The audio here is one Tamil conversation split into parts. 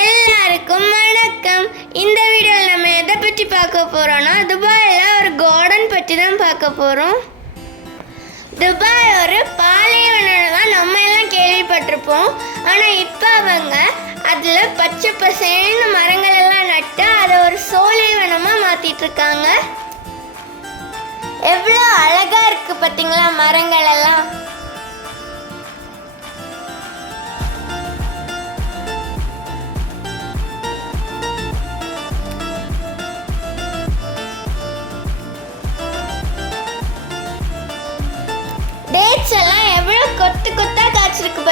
எல்லாருக்கும் வணக்கம். இந்த வீடியோவில் நம்ம எதை பற்றி பார்க்க போகிறோன்னா துபாயில் ஒரு கார்டன் பற்றி தான் பார்க்க போகிறோம் துபாய் ஒரு பாலைவனம் தான் நம்ம எல்லாம் கேள்விப்பட்டிருப்போம். ஆனால் இப்போ அவங்க அதில் பச்சை பசேன்னு மரங்கள் எல்லாம் நட்டு அதை ஒரு சோலைவனமாக மாற்றிட்டு இருக்காங்க. எவ்வளோ அழகாக இருக்குது பார்த்தீங்களா மரங்கள் எல்லாம்.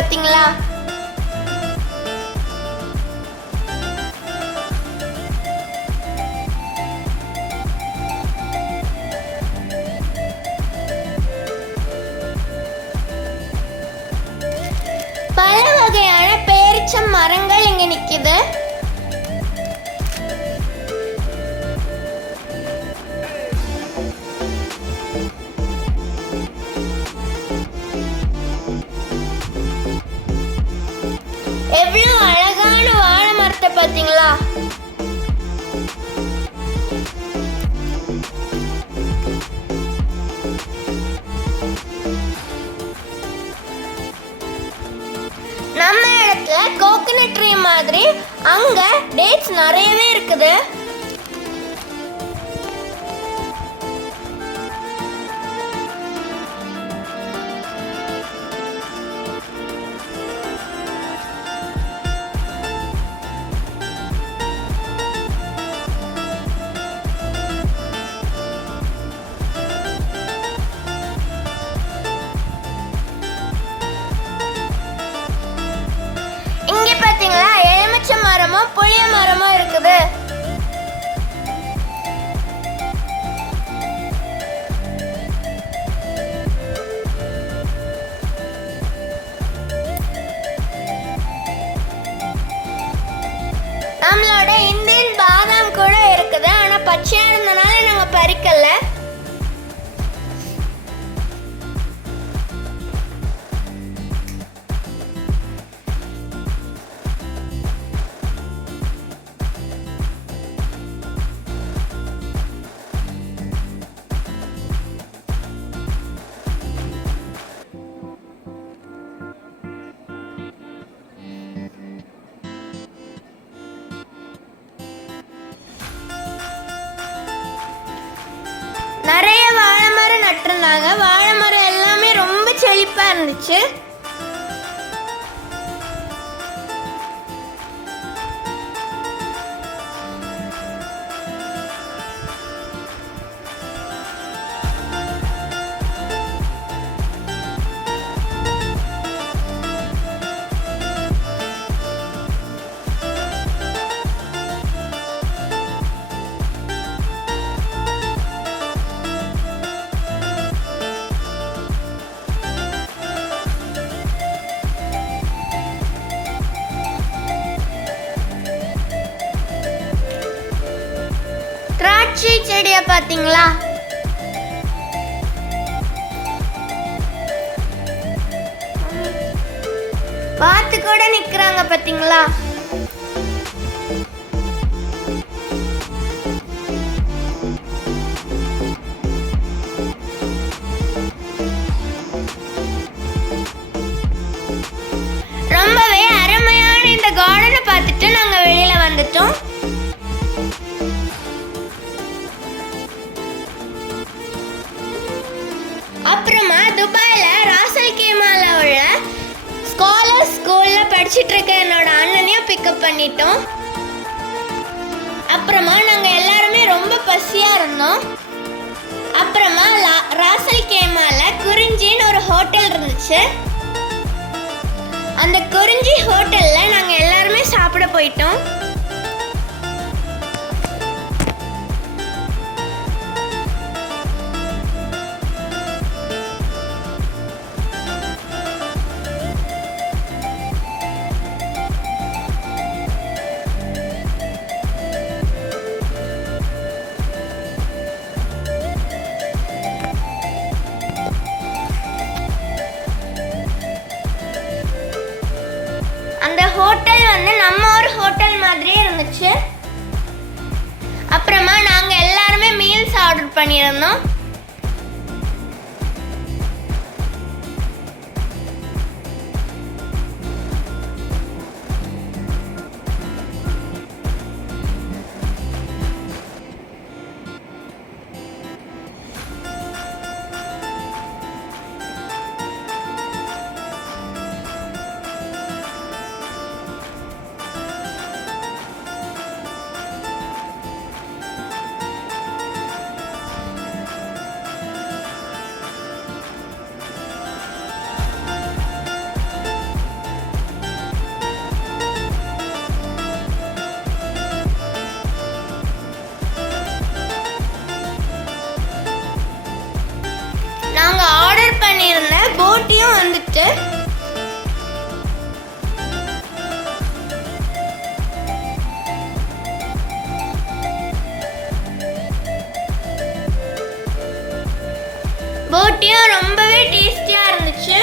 பார்த்தீங்களா? பல வகையான பேரிச்சம் மரங்கள் இங்க நிக்குது. எவ்வளவு அழகான வாழை மரத்தை பாத்தீங்களா நம்ம இடத்துல கோகனட் ட்ரீ மாதிரி அங்க டேட்ஸ் நிறையவே இருக்குது. சொன்னாங்க. வாழை மரம் எல்லாமே ரொம்ப செழிப்பாக இருந்துச்சு. திராட்சை செடியை பார்த்தீங்களா? பார்த்து கூட நிக்கிறாங்க பாத்தீங்களா ரொம்ப துபாயில் ராசல் கேமாவில் உள்ள ஸ்காலர் ஸ்கூலில் படிச்சிட்டு இருக்க என்னோட அண்ணனையும் பிக்கப் பண்ணிட்டோம். அப்புறமா நாங்கள் எல்லாருமே ரொம்ப பசியாக இருந்தோம். அப்புறமா லா- ராசல் கேமால குறிஞ்சின்னு ஒரு ஹோட்டல் இருந்துச்சு. அந்த குறிஞ்சி ஹோட்டலில் நாங்கள் எல்லாருமே சாப்பிட போயிட்டோம். இந்த ஹோட்டல் வந்து நம்ம ஒரு ஹோட்டல் மாதிரியே இருந்துச்சு. அப்புறமா நாங்கள் எல்லாருமே மீல்ஸ் ஆர்டர் பண்ணியிருந்தோம். போட்டியும் போட்டியும் ரொம்பவே டேஸ்டியாக இருந்துச்சு.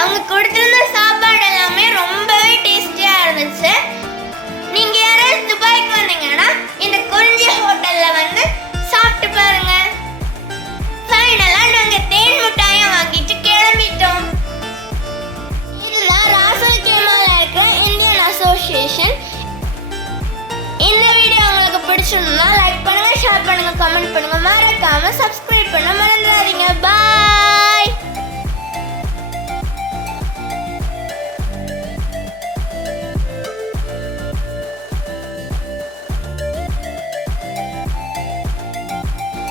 அவங்க கொடுத்திருந்த சாப்பாடு எல்லாமே ரொம்பவே டேஸ்டியாக இருந்துச்சு. நீங்கள் யாராவது துபாய்க்கு வந்தீங்கன்னா இந்த குறிஞ்சி ஹோட்டலில் வந்து சாப்பிட்டு பாருங்க. ஃபைனலாக நாங்கள் தேன் மிட்டாயும் வாங்கிட்டு கிளம்பிட்டோம். இதுதான் ராசல் கேமாவில் இருக்கிற இந்தியன் அசோசியேஷன் இந்த வீடியோ உங்களுக்கு பிடிச்சிருந்தா லைக் பண்ணுங்க ஷேர் பண்ணுங்க கமெண்ட் பண்ணுங்க. மறக்காம சப்ஸ்கிரைப்